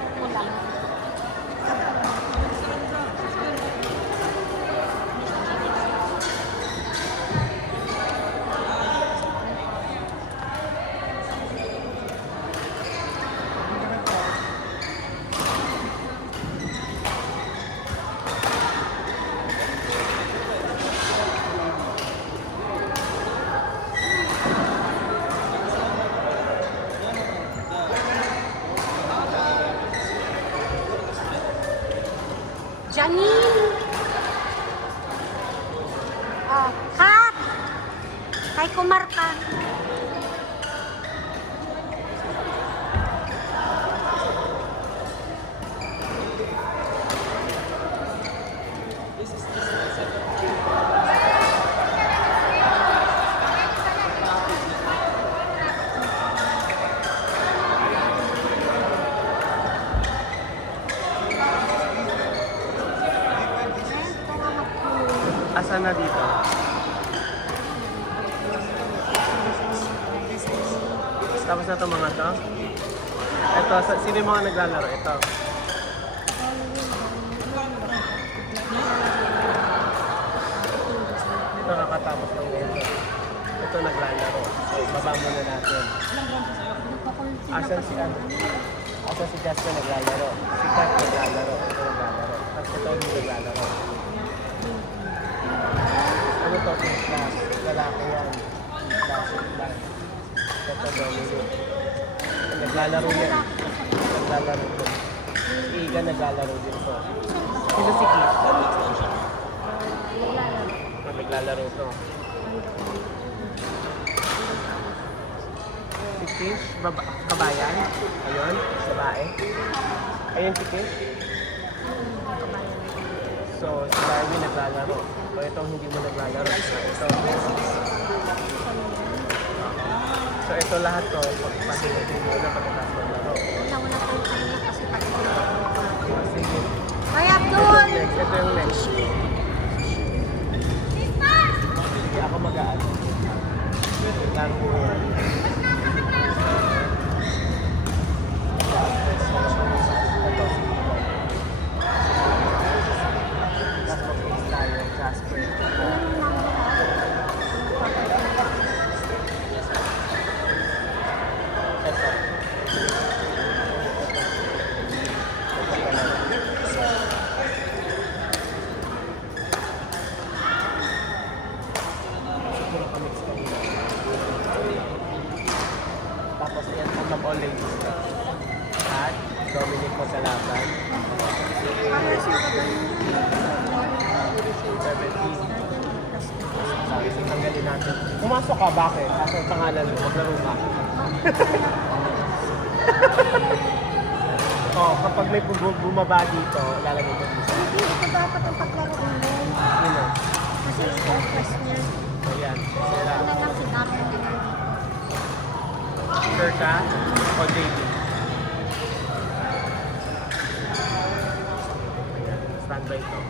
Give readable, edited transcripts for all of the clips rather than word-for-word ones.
Wag mo lang. Janine! Oh, cut! Kay Kumar ka. Asan na dito? Tapos na itong mga to? Ito, sino yung mga naglalaro? Ito. Ito nakatapos ng ito. Ito naglalaro. So, baba muna natin. Asan si ano? Asan si Jasper naglalaro? Si Kat naglalaro. Ito naglalaro. Tapos ito hindi naglalaro. Ano to? Class. Lalaki yan. Class. Class. Ito Dominic. Naglalaro yan. Naglalaro din. Si Iga naglalaro din to. Sino si Keith? Naglalaro to. Si Kish, kabayan. Ayun, babae. Ayun si Kish. So, si Darwin naglalaro. O itong hindi mo naglalaro. Ito. So, ito lahat to. Pagpahinagin mo na pagkatapos maglaro. Wala tayong kanina kasi pati. Sige. Ay, Abdul! Ito yung next. Hindi ako mag-aad. Laro mo yan. Ito, sige. Tapos mag-face tayo. Jasper. Ito. Tapos yan po ng all ladies na. At Dominic mo sa laban. 17. Sabi siya, tanggalin natin. Pumasok ka, bakit? Kasi pangalan mo, maglaro ka. Oh, kapag may bumaba dito, lalagay ko dito. Hindi ko dapat ang paglaruin mo. Sino? Kasi yung first niya. Ayan, sira. Ano lang si Dapper din. Sure ka? O JD? Ayan, standby to.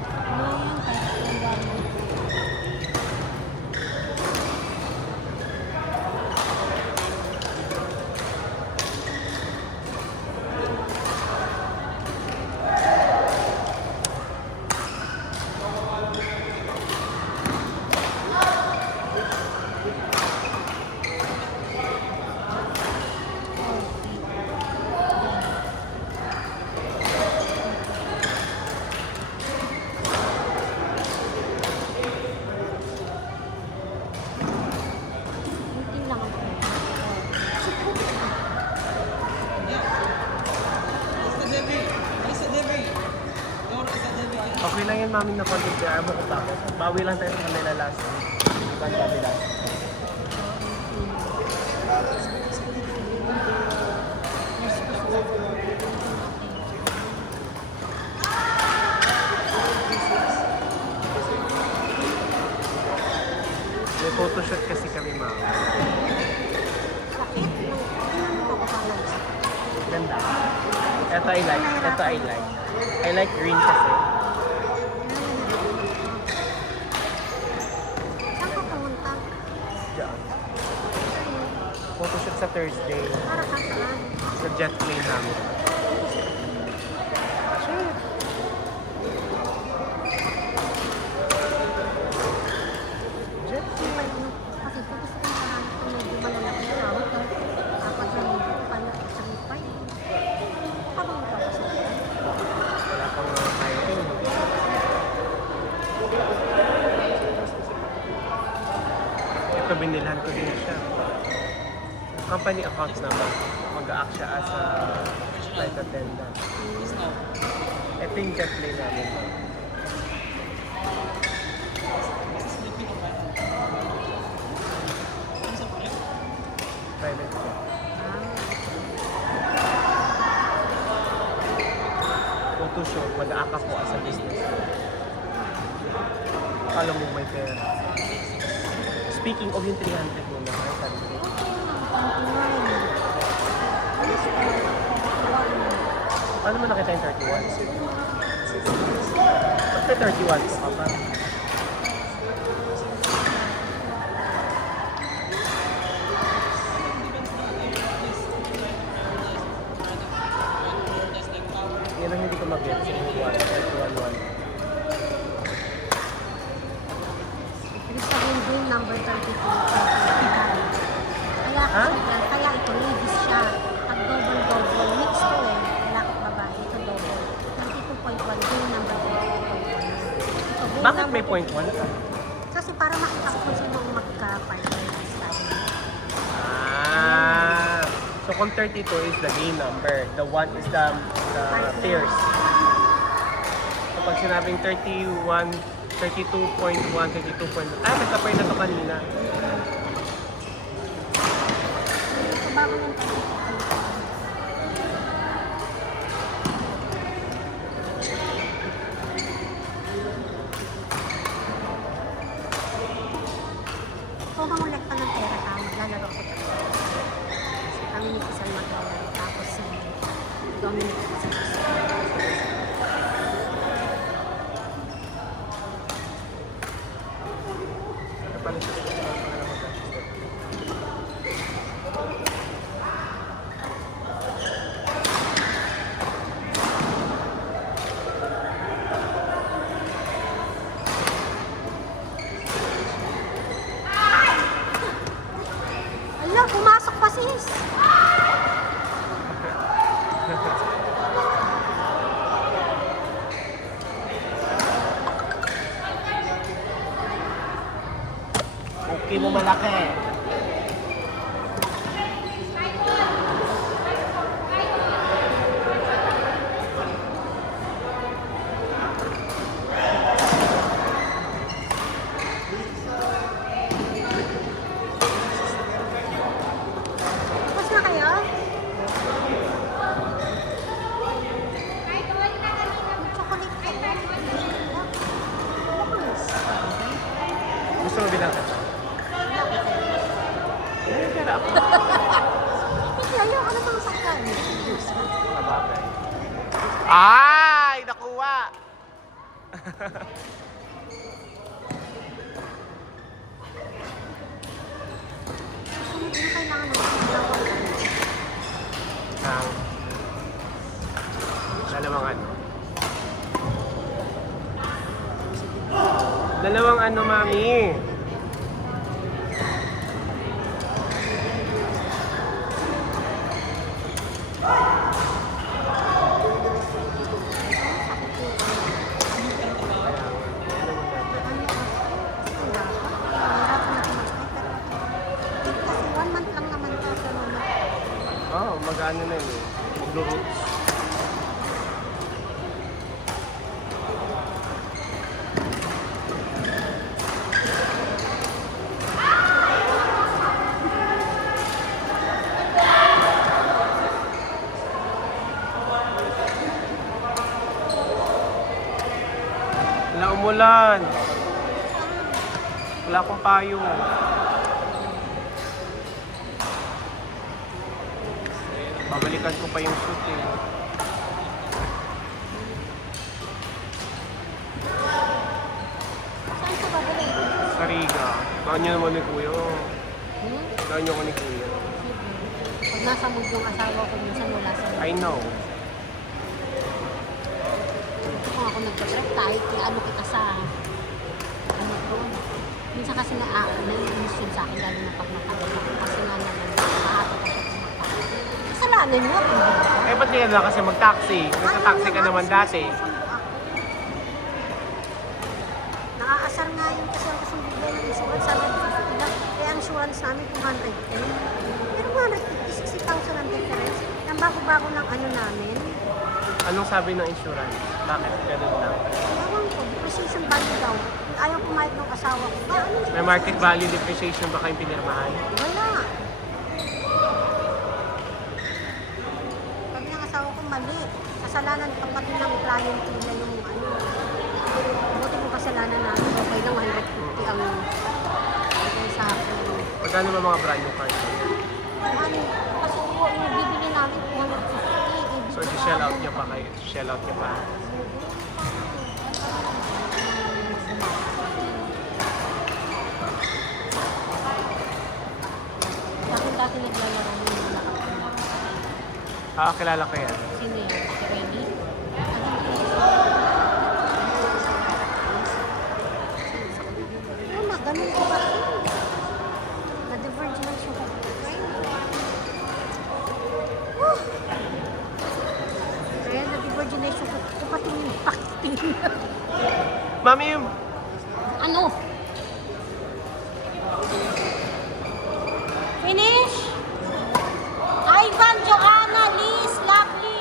Hindi lang ako. Okay lang yan, mami, na content kaya mo ko tapos. Bawi lang tayo sa kanila last. Ibang gabi last. May photoshoot kasi kami, mami. Sakit. Ano ba pangalan? Ganda. Ito I like. Ito I like. I like green kasi. Saan ka pumunta? Diyan. Photoshoot sa Thursday. Para ka saan? Sa jet plane namin. binilhan ko din siya. Company account naman. Mag-a-act siya as a flight attendant. Ito yung jet plane namin. Private jet. Photoshoot, mag-a-act ako as a business. Akala mo may pera. Speaking of yung 300 mo na sabi ko. Paano mo nakita yung 31? Ba't may 31 ko ka pa? Yan ang hindi ko mag-get. So, 31. Ibig sabihin din, number 32. Kaya ito, ladies siya. Pag double, mix to eh. Lalaki at babae, ito double. 32.1 din, number 32.1. Bakit may point 1 ka? Kasi para makita ko kung sino magka-partner tayo. Ah, so kung 32 is the game number, the 1 is the pairs. So pag sinabing 31, 32.1, 32.1, nagka-pair na to kanina. So bago yung 32. Kung mangulit pa ng pera ka, maglalaro ko ito. Kami ni Kisal maglalaro. Tapos si Dominic kasi. Ala, pumasok pa sis! Okay mo malaki. Tapos na kayo? Chocolate ka. Gusto mo binangkat? Ay, pera ako. Kasi ayaw ka na pang saktan. Sabagay. Ay! Nakuha! Hindi na kailangan ng dalawang Ang dalawang ano. Dalawang ano, mami. Kasi 1 month lang naman ito. Oh, mag-ano na yun. Mag-roots. Wala umulan. Wala akong payong. Babalikan ko pa yung shoot eh. Saan ka babalik? Sa Riga. Saan nyo naman ni Kuya? Hmm? Saan nyo ko ni Kuya? Pag nasa mood yung asawa ko, minsan wala sa mood. I know. Ito kung ako nagpa-trip, kahit ano kita sa ano ko. Minsan kasi naiinis yun sa akin, lalo na pag nakabila ko. Kasi nga naman, maato ka siya kumakain. Kasalanan mo. Eh, ba't hindi na kasi mag-taxi? Nasa taxi ka naman dati. Nakaasar nga yung kasi ako sa bigay ng isulat. Sabi ko, kaya ang insurance namin 210. Pero 150, 60,000 ang difference. Ang bago-bago ng ano namin. Anong sabi ng insurance? Bakit ganun lang? Ewan ko, depreciation value daw. Ayaw pumayag ng asawa ko. Ba, ano May market value depreciation ba kayong pinirmahan? Wala. Sabi ng asawa ko, mali. Kasalanan pa pati ng client nila yung ano. Buti mo kasalanan namin. Okay lang, 150 ang sa akin. Magkano ba mga brand new cars? Ano, kasi po, inibibili namin 150. So, shell out niyo pa kayo. Shell out niyo pa. Dati naglalaro mo yung Kilala ko yan. Sino yan? Si Renny? Ano, ganun ko ba? Na-diverge lang siya. Kaya na-diverge na siya. Pati yung pakitin. Mami, yung Ano? Finish? Ivan, Joanna, Liz, Lovely,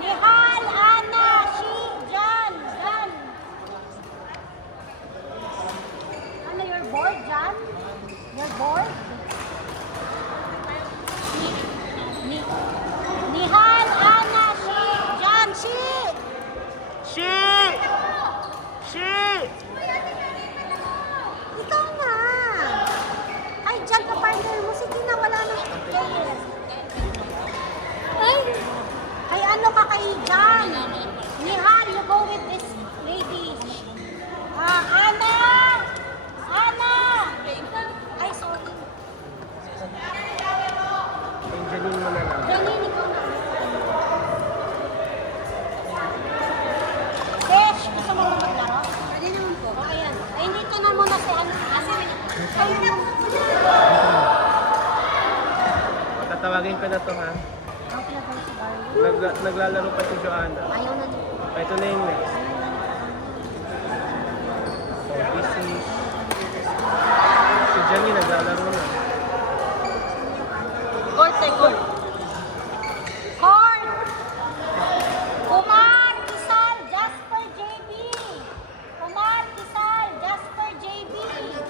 Nihal, Anna, Shi, Jan, Jan. Ano, you're bored, Jan? You're bored? Nihal, Anna, Shi, Jan, Shi! Shi! Shi! Ikaw na! Ay, dyan ka partner mo. Sige na, wala na. Ay! Ay, ano ka kay Jan? Nihal, you go with this lady. Ana! Ana! Ay, sorry. Angeline mo na lang. Janine, ikaw na. Besh, gusto mo maglaro? Pwede naman po. O, ayan. Ay, hindi ka na muna si Ana. Ay, na po. Tatawagin ko na to ha. Ang pinagawa si Barney. Naglalaro pa si Joanna. Ayaw na niya. Ito na yung next. So, this is... Si Jenny naglalaro na. Court, court. Court! Kumar, Kisal, Jasper, JB. Kumar, Kisal, Jasper, JB.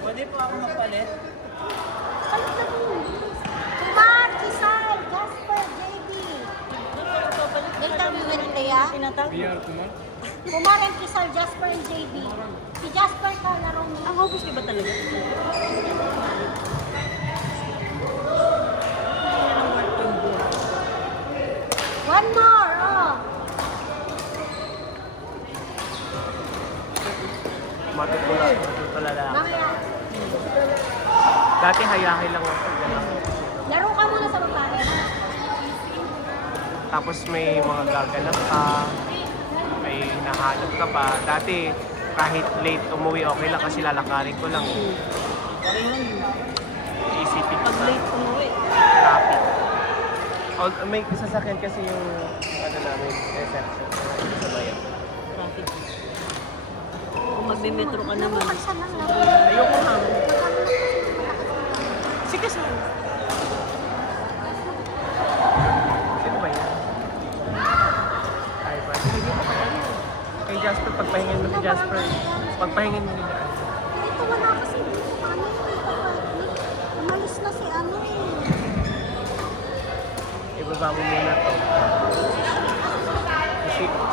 Pwede po ako magpalit? Ano ka din? Kumar, Kisal, Jasper, JB. Later we will play, ah. VR Kumar? Kumar and Kisal, Jasper and JB. Si Jasper ka, laro mo. Ang hobbies niya ba talaga? One more, oh. Matutula lang. Mamaya. Dati hayahay lang ako. Laro ka muna sa babae. Tapos may mga gaganap ka. May hinahanap ka pa. Dati kahit late umuwi okay lang kasi lalakarin ko lang. Isipin ko sa traffic. May sasakyan kasi yung ano namin, reception sa bayan. Traffic. Kung magme-metro ka naman. Pagsa lang lang. Ayoko nga. Sige sa. Sino ba yan? Ay ba? Sige ko kaya yan. Kay Jasper, pagpahingin mo si Jasper. Pagpahingin mo nila. Dito wala kasi dito. Ano yung umalis na si ano eh. Ibaba mo muna to. Kasi